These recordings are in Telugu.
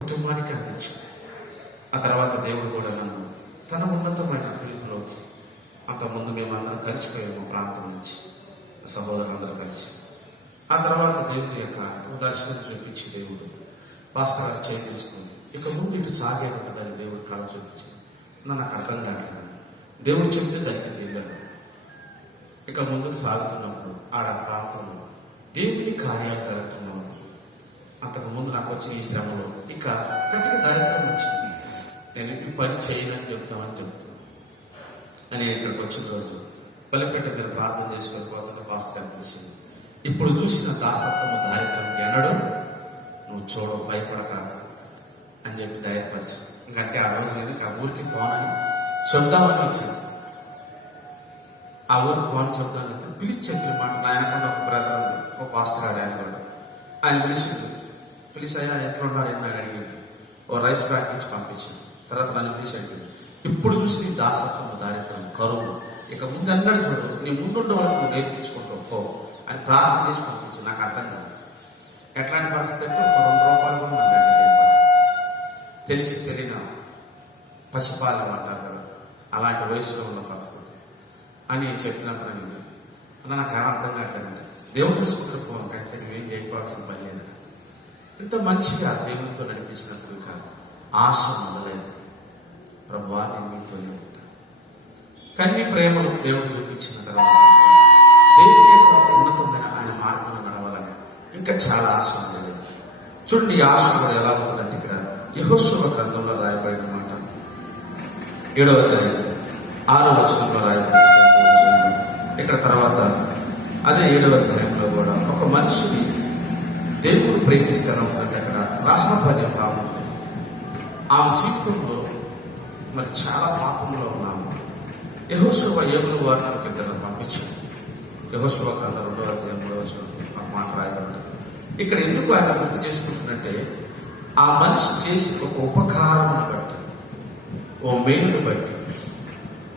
కుటుంబానికి అందించాడు ఆ తర్వాత దేవుడు కూడా నన్ను తన ఉన్నతమైన పిలుపులోకి అంతకుముందు మేమందరం కలిసిపోయాము ప్రాంతం నుంచి. సహోదరులందరూ కలిసి. ఆ తర్వాత దేవుడి యొక్క దర్శనం చూపించి దేవుడు పాస్టర్ గారు చేయి ఇక ముందు ఇటు సాగేది ఉంటుందని దేవుడు కళ చూపించి నాకు అర్థం కావట్లేదని దేవుడు చెప్తే జరిగింది వెళ్ళాను ఇక ముందుకు సాగుతున్నప్పుడు ఆడ ప్రాంతంలో దేవుని కార్యాలు జరుగుతున్నప్పుడు అంతకు ముందు నాకు వచ్చిన ఈ శ్రమలో. ఇక కట్టిక దారిద్రం వచ్చింది. నేను ఈ పని చేయనని చెప్తామని చెప్తున్నాను అని ఇక్కడికి వచ్చిన రోజు పల్లెపేట మీరు ప్రార్థన చేసుకుని పోతున్న పాస్ట్ కనిపిస్తుంది ఇప్పుడు చూసిన దాసత్వము దారిద్ర్యంకి ఎన్నడు నువ్వు చూడవు భయపడక అని చెప్పి ధైర్యపరిచి ఇంకంటే ఆ రోజు నేను ఆ ఊరికి పోనని చెప్దామని వచ్చాను. ఆ ఊరు పోను చెప్దామని పిలిచి చెప్పిన మాట నాయనకుండా ఒక బ్రదర్ ఒక పాస్టర్ గారు ఆయన కూడా. ఆయన పిలిచింది పిలిచి అయినా ఎట్లా ఉన్నారు ఏందని అడిగింది ఓ రైస్ బ్యాగ్ ఇచ్చి పంపించింది తర్వాత నన్ను పిలిచి అడిగింది ఇప్పుడు చూసి నీ దాసత్వం దారిద్రం కరువు. ఇక ముందు అన్నాడు చూడు నీ ముందుండే వాళ్ళకి నువ్వు నేర్పించుకుంటావు పో అని ప్రార్థన చేసి పంపించి నాకు అర్థం కాదు. ఎట్లాంటి పరిస్థితి అంటే ఒక రెండు రూపాయలు కూడా మన దగ్గర లేని పరిస్థితి. తెలిసి తెలియన పసిపాలెం అంటారు కదా అలాంటి వయసులో ఉన్న పరిస్థితి. అని చెప్పినప్పుడు నేను నాకు అర్థం కావట్లేదండి. దేవుడు చూసుకుంటే ఫోన్ కంటే నువ్వేం చేయవలసిన పని లేదు ఇంత మంచిగా దేవునితో నడిపించినప్పుడు ఇక ఆశ మొదలైంది. ప్రభువా నేను మీతోనే ఉంటా. కన్ని ప్రేమలు దేవుడు చూపించిన తర్వాత దేవుని యొక్క ఉన్నతమైన ఆయన మార్గంలో నడవాలని ఇంకా చాలా ఆశ ఉంది చూడండి ఈ ఆశ కూడా ఎలా ఉంటుందంటే ఇక్కడ యహోశ్వ గ్రంథంలో రాయబడిన మాట. ఏడవ అధ్యాయం ఆరో వచనంలో రాయబడిన ఇక్కడ తర్వాత అదే ఏడవ అధ్యాయంలో కూడా ఒక మనిషిని దేవుడు ప్రేమిస్తాను అంటే అక్కడ. రాహబ్ అనే భావం ఆమె జీవితంలో మరి చాలా పాపంలో ఉన్నాము. యహోశివ ఏములు వారు ఒక ఇద్దరు పంపించారు. యహోశివ కథ రెండో అధ్యాయం ఆ మాట రాయబడింది. ఇక్కడ ఎందుకు ఆయన గుర్తు చేసుకుంటున్నట్టే ఆ మనిషి చేసి ఒక ఉపకారం బట్టి ఓ మేలును బట్టి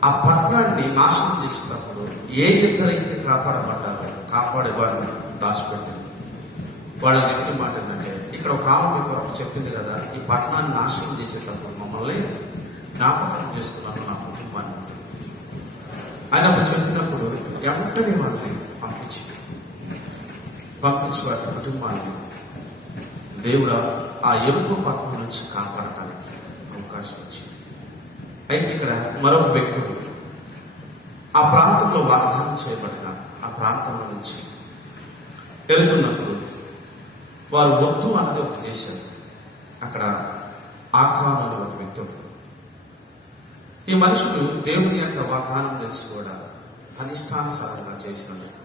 ఆ పట్టణాన్ని నాశనం చేసేటప్పుడు ఏ ఇద్దరైతే కాపాడబడ్డారో కాపాడే వారిని దాచిపెట్టింది. వాళ్ళు చెప్పిన మాట ఏంటంటే ఇక్కడ ఒక ఆమె మీకు ఒకటి చెప్పింది కదా ఈ పట్టణాన్ని నాశనం చేసేటప్పుడు మమ్మల్ని జ్ఞాపకం చేసుకున్నాను నా కుటుంబాన్ని. ఉంటుంది ఆయన చెప్పినప్పుడు వెంటనే వాళ్ళని పంపించి పంపించి వారి కుటుంబాన్ని దేవుడు ఆ ఎరుపు పక్కన నుంచి కాపాడటానికి అవకాశం వచ్చింది అయితే ఇక్కడ మరొక వ్యక్తి ఆ ప్రాంతంలో వాగ్దానం చేయబడిన ఆ ప్రాంతంలో నుంచి వెళ్తున్నప్పుడు వారు వద్దు అన్నది ఒకటి చేశారు. అక్కడ ఆఖాను అనే ఒక వ్యక్తి ఈ మనుషులు దేవుని యొక్క వాగ్దానం తెలిసి కూడా ధనిష్టానుసారంగా చేసినందుకు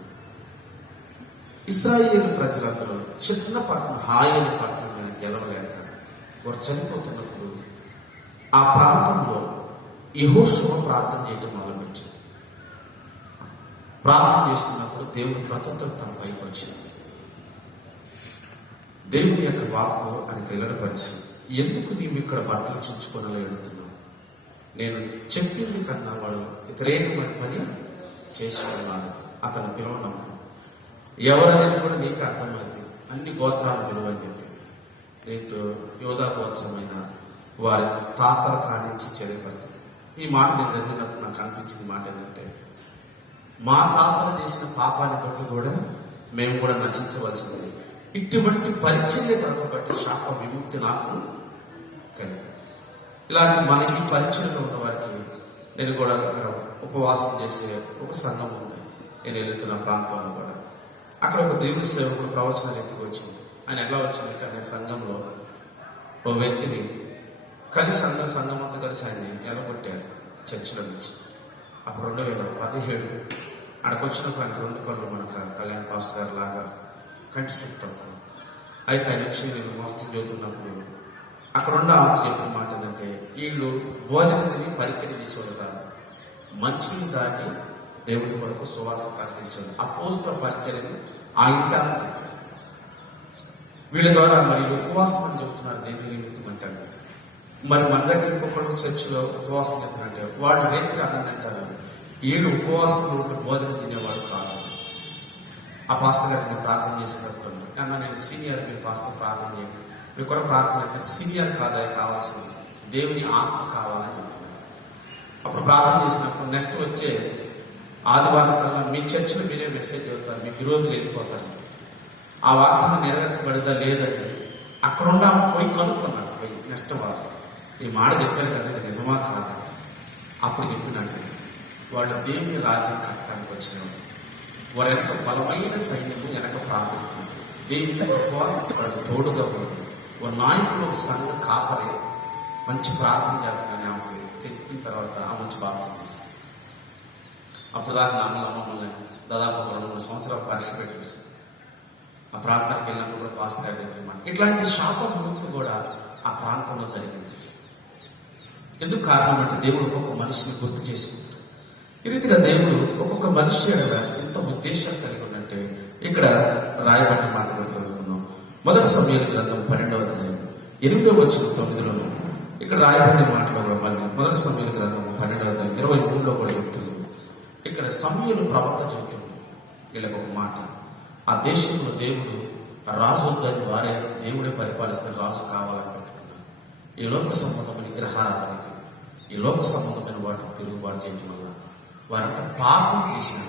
ఇస్రాయేల్ ప్రజలందరూ చిన్న పట్టణం హాయని పట్టణం మీద గెలవలేక వారు చనిపోతున్నప్పుడు ఆ ప్రాంతంలో యహోశువ ప్రార్థన చేయటం మొదలుపెట్టాడు ప్రార్థన చేస్తున్నప్పుడు దేవుని ప్రతుత్వం తన పైకి వచ్చింది దేవుని యొక్క వాక్కు అది కిల్లడపరిచి ఎందుకు నీవు ఇక్కడ బట్టలు చుంచుకొని ఎడుతున్నావు నేను చెప్పింది కన్నా వాడు వ్యతిరేకమైన పని చేసుకున్నాడు అతను పిలవనప్పుడు ఎవరనేది కూడా నీకు అర్థమైంది. అన్ని గోత్రాలు పిలువని చెప్పి. దీంట్లో యోధా గోత్రమైన వారి తాతల కానించి చెరిపరిచింది. ఈ మాట నేను చదివినప్పుడు నాకు అనిపించింది మాట ఏంటంటే మా తాతలు చేసిన పాపాన్ని బట్టి కూడా మేము కూడా నశించవలసింది. ఇటువంటి పరిచర్య బట్టి శాప విముక్తి నాకు కలిగింది ఇలాంటి మనకి పరిచయంలో ఉన్న వారికి నేను కూడా అక్కడ ఉపవాసం చేసే ఒక సంఘం ఉంది. నేను వెళ్తున్న ప్రాంతంలో కూడా. అక్కడ ఒక దేవుని సేవకుడు ప్రవచన రీతికి వచ్చింది. ఆయన ఎలా వచ్చిందంటే అనే సంఘంలో ఓ వ్యక్తిని కలిసి అందరు సంఘం అంతా కలిసి ఆయన్ని ఎలగొట్టారు చర్చిలో నుంచి. అప్పుడు రెండు వేల పదిహేడు అక్కడికి వచ్చినప్పుడు ఆయనకు రెండు కళ్ళు మనకు కళ్యాణ్ పాస్టర్ గారు లాగా కంటి చూపు తక్కువ అయితే ఆయన వచ్చి నేను మోసం చదువుతున్నప్పుడు అక్కడ ఉన్న ఆమె చెప్పిన మాట ఏంటంటే వీళ్ళు భోజనం తిని పరిచయం చేసేవాళ్ళు కాదు మంచిని దాటి దేవుడి కొరకు సువార్త ప్రకటించారు. అపోస్త పరిచయం ఆ ఇంటి ఆమె వీళ్ళ ద్వారా మరి ఉపవాసం అని చెబుతున్నారు దేని నిమిత్తం అంటారు. మరి మన దగ్గర ఇంకొకళ్ళు చర్చిలో ఉపవాసం చేస్తున్నట్టే వాళ్ళు రేత్రి అన్నది అంటారు. వీళ్ళు ఉపవాసంలో ఉంటే భోజనం తినేవాడు కాదు. ఆ పాస్టర్ గారిని ప్రార్థన చేసేటప్పుడు అన్న నేను సీనియర్ మీ పాస్టర్ ప్రార్థన చేయండి. మీ కొరకు ప్రార్థన అయితే సీనియర్ కాదా కావాల్సింది. దేవుని ఆత్మ కావాలని చెప్తున్నారు అప్పుడు ప్రార్థన చేసినప్పుడు నెక్స్ట్ వచ్చే ఆదివారం కల్లా మీ చర్చిలో మీరే మెసేజ్ అవుతారు మీకు ఈరోజు వెళ్ళిపోతారు. ఆ వాగ్దానం నెరవేర్చబడిందా లేదని అక్కడున్న ఆమె పోయి కనుక్కున్నాడు. పోయి నెక్స్ట్ వారం ఈ మాట చెప్పారు కదా ఇది నిజమా కాదా? అప్పుడు చెప్పినట్టు వాళ్ళు దేవుని రాజ్యం కట్టడానికి వచ్చినారు వారి వెనక బలమైన సైన్యము వెనక ప్రార్థిస్తుంది. దేవుని కృప తోడుగా ఉంది ఓ నాయకులు ఒక సంఘ కాపరే మంచి ప్రార్థన చేస్తున్నారని ఆమెకి తెలిపిన తర్వాత ఆ మంచి ప్రార్థన తీసుకుంది. అప్పుడు దాకా నమ్మల మమ్మల్ని దాదాపు ఒక రెండు మూడు సంవత్సరాలు పరీక్ష పెట్టి ఆ ప్రాంతానికి వెళ్ళినప్పుడు కూడా పాస్ట్ గారు చెప్పమాట ఇట్లాంటి శాప ముక్తి కూడా ఆ ప్రాంతంలో జరిగింది. ఎందుకు కారణం అంటే దేవుడు ఒక్కొక్క మనిషిని గుర్తు చేసుకుంటాడు. ఈ రీతిగా దేవుడు ఒక్కొక్క మనిషి అడగారు ఎంత ఉద్దేశం కలిగి ఉన్నట్టే ఇక్కడ రాయబడిన మాట కూడా చదువుకున్నాం మొదటి సమయాల గ్రంథం పన్నెండవ అధ్యాయం. ఎనిమిదవ వచ్చిన తొమ్మిదిలోను ఇక్కడ రాయబడిన మాటలో కూడా మళ్ళీ మొదటి సమయాల గ్రంథం పన్నెండవ అధ్యాయం ఇరవై మూడులో కూడా చెప్తుంది. ఇక్కడ సమయలు ప్రవర్త చెబుతుంది. వీళ్ళకి ఒక మాట. ఆ దేశంలో దేవుడు రాజు దాని వారే దేవుడే పరిపాలిస్తే రాజు కావాలనుకుంటున్నారు ఈ లోక సంబంధమైన విగ్రహారాధనకి ఈ లోక సంబంధమైన వాటికి తిరుగుబాటు చేయడం వల్ల వారంట పాపం చేసినారంట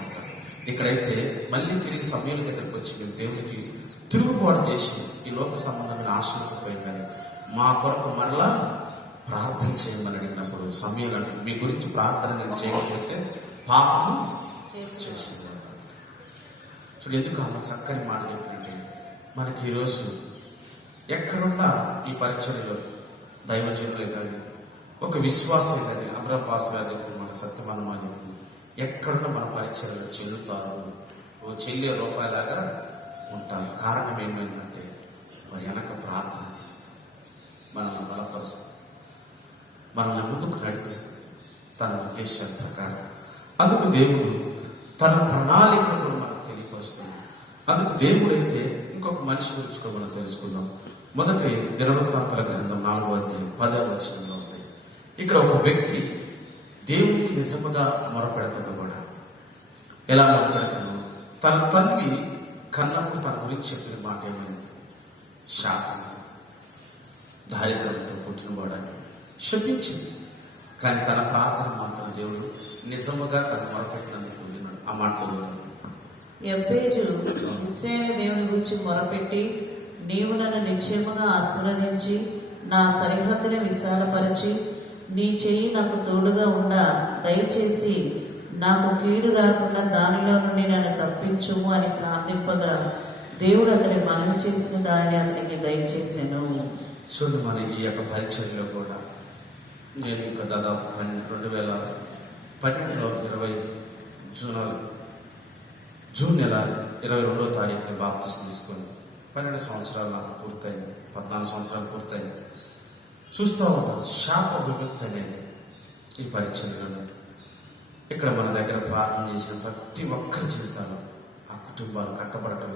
ఇక్కడైతే మళ్ళీ తిరిగి సమయం దగ్గరికి వచ్చి మేము దేవునికి తిరుగుబాటు చేసి ఈ లోక సంబంధమైన ఆశలతో కానీ మా కొరకు మరలా ప్రార్థన చేయమని అడిగినప్పుడు సమయం అంటే మీ గురించి ప్రార్థన నేను చేయకపోతే పాపము చేసింది. చూడు ఎందుకు ఆమె చక్కని మాట చెప్పినట్టే మనకి ఈరోజు ఎక్కడున్నా ఈ పరిచయలో దైవజనులే కానీ ఒక విశ్వాసం కానీ అబ్రహం పాస్టర్ గారు చెప్పిన మన సత్యమనమా చెప్పిన ఎక్కడున్న మన పరిచయలో చెల్లుతారు. ఓ చెల్లే రూపాయలాగా ఉంటారు. కారణం ఏమైందంటే మరి వెనక ప్రార్థన జీవితం. మనల్ని బలపరుస్తుంది. మనల్ని ముందుకు నడిపిస్తుంది. తన ఉద్దేశం ప్రకారం. అందుకు దేవుడు తన ప్రణాళికను కూడా మనకు తెలియపరుస్తుంది అందుకు దేవుడైతే ఇంకొక మనిషి గురించి కూడా మనం తెలుసుకుందాం. మొదటి దినవృత్తాంతల గ్రంథం నాలుగో అధ్యాయం పదవ వచనంలో ఉంది. ఇక్కడ ఒక వ్యక్తి దేవునికి నిజముగా మొరపెడతాడు కూడా. ఎలా మొరపెడతాడు తన తండ్రి కన్నప్పుడు తన గురించి చెప్పిన మాట ఏమైంది? శాపంతో దారిద్రంతో పుట్టినవాడని శపించింది. కానీ తన ప్రార్థన మాత్రం దేవుడు నిజముగా తన మొరపెట్టినందుకు పొందినాడు ఆ మాట ఇస్రాయేల్ దేవుని గురించి మొరపెట్టి నీవు నన్ను నిశ్చయముగా ఆశీర్వదించి నా సరిహద్దుని విశాలపరిచి నీ చెయ్యి నాకు తోడుగా ఉండ. దయచేసి నాకు కీడు రాకుండా దానిలో నుండి నన్ను తప్పించుము అని ప్రార్థింపగా దేవుడు అతని మనం చేసిన దానిని అతనికి దయచేసాను. చూడు మన ఈ యొక్క పరిచయంలో కూడా నేను ఇంకా దాదాపు పన్నెండు రెండు వేల పన్నెండులో ఇరవై జూన్ జూన్ నెల ఇరవై రెండో తారీఖుని బాప్తిస్ తీసుకొని పన్నెండు సంవత్సరాలు నాకు పూర్తయింది పద్నాలుగు సంవత్సరాలు పూర్తయింది. చూస్తూ ఉన్నా శాప విముక్తి అనేది ఈ పరిచయంలో ఇక్కడ మన దగ్గర ప్రార్థన చేసిన ప్రతి ఒక్కరి జీవితాలు ఆ కుటుంబాలు కట్టబడటం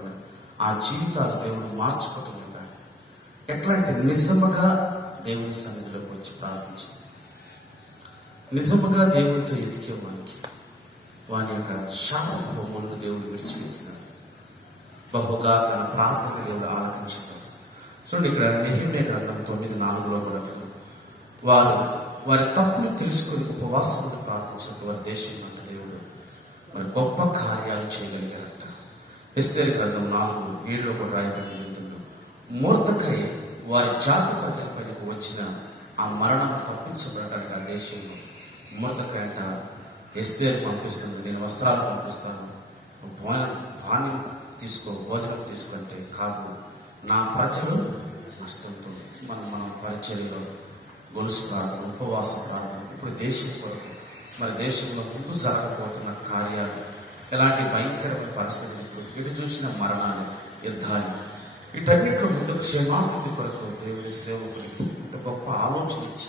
ఆ జీవితాలు దేవుడు మార్చుకోవటం కానీ ఎట్లా అంటే నిజముగా దేవుని సన్నిధిలోకి వచ్చి ప్రార్థించింది? నిజముగా దేవునితో ఎతికే వానికి వాని యొక్క శాప ముందు దేవుడు విడిచివేసినాడు బహుగా తన ప్రార్థన దేవుడు ఆలకించాడు చూడండి ఇక్కడ నెహిమే గ్రంథం తొమ్మిది నాలుగులో కూడా వారు వారి తప్పులు తెలుసుకుని ఉపవాసం ప్రార్థించిన వారి దేశం మన దేవుడు మరి గొప్ప కార్యాలు చేయగలిగారట. ఎస్తేరి గ్రంథం నాలుగు ఏళ్ళు కూడా రాయబడి జరుగుతుంది మూర్తకై వారి జాతి ప్రజలపైకి వచ్చిన ఆ మరణం తప్పించబడటానికి ఆ దేశంలో మూర్తకై అంట ఎస్తేరు పంపిస్తుంది నేను వస్త్రాలు పంపిస్తాను. నువ్వు తీసుకో భోజనం తీసుకుంటే కాదు. నా ప్రజలు నష్టంతో మనం మనం పరిచర్యలో గొలుసు ప్రార్థన ఉపవాస ప్రార్థన ఇప్పుడు దేశం కొరకు మరి దేశంలో ముందు జరగబోతున్న కార్యాలు ఎలాంటి భయంకరమైన పరిస్థితులు ఇటు చూసిన మరణాలు యుద్ధాలు వీటన్నిటిలో ముందు క్షేమాభివృద్ధి కొరకు దేవుని సేవకుడికి ఇంత గొప్ప ఆలోచన ఇచ్చి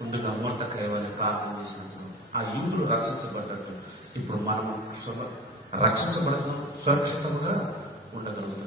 ముందుగా అమృత కైవాన్ని ప్రార్థన చేసినప్పుడు ఆ ఇంగులు రక్షించబడ్డట్టు ఇప్పుడు మనము సుర- రక్షించబడుతున్నాం సురక్షితంగా ఉండగలుగుతున్నాం.